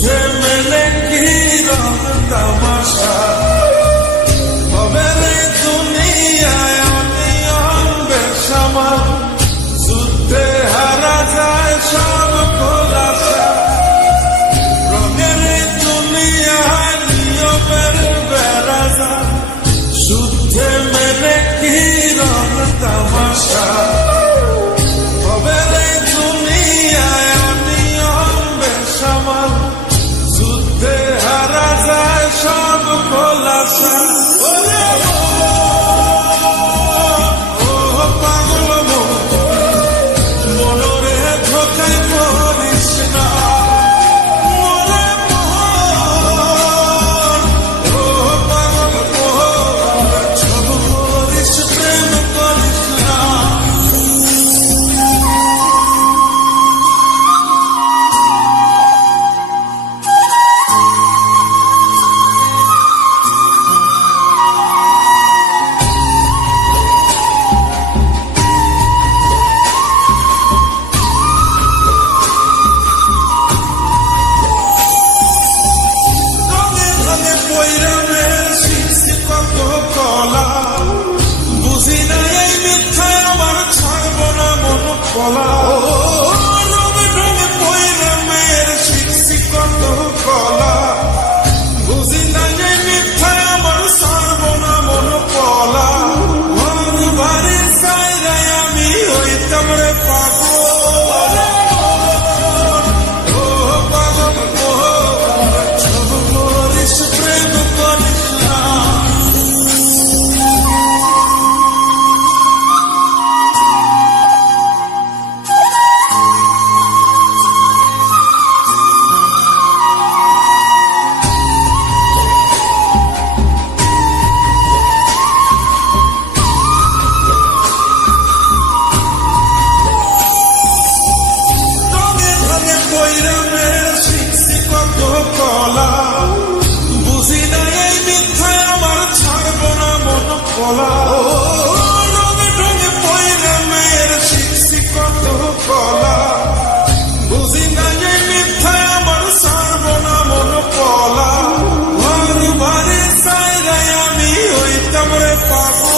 যুদ্ধে মেলে কি রং তামাশা, তবে দুনিয়ায় অনিয়ম বেসামাল, যুদ্ধে হারা যায় সব খোলাসা। রঙের দুনিয়ায় নিয়মের বেড়াজা, যুদ্ধে মেলে কি রং তামাশা, তবে দুনিয়ায় অনিয়ম বেসামাল, যুদ্ধে হারা যায় সব খোলাসা। বুঝি নাই এই মিথ্যায় আমার ছাড়ব না মন কলা, রঙে রঙে পয়রা মেয়ের শিখছি কত কলা। বুঝি নাই এই মিথ্যায় আমার ছাড়ব না মন কলা, ঘর বাড়ি সাইরাই আমি হইতাম রে পাগল। বুঝি নাই এই মিথ্যায় আমার ছাড়ব না মন কলা, রঙে রঙে পয়রা মেয়ের শিখছি কত কলা। বুঝি নাই এই মিথ্যায় আমার ছাড়ব না মন কলা, ঘর বাড়ি সাইরাই আমি হইতাম রে পাগল।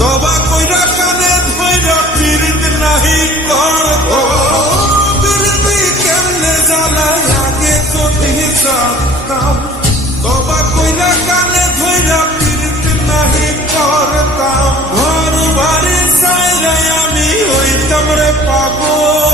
তবা কইরা কানে ধইরা পিরিত নাহি করব, পিরিতি কেমনে জ্বালায় আগে যদি জানতাম। তবা কইরা কানে ধইরা পিরিত নাহি করতাম, ঘর বাড়ি সাইরাই আমি হইতাম রে পাগল।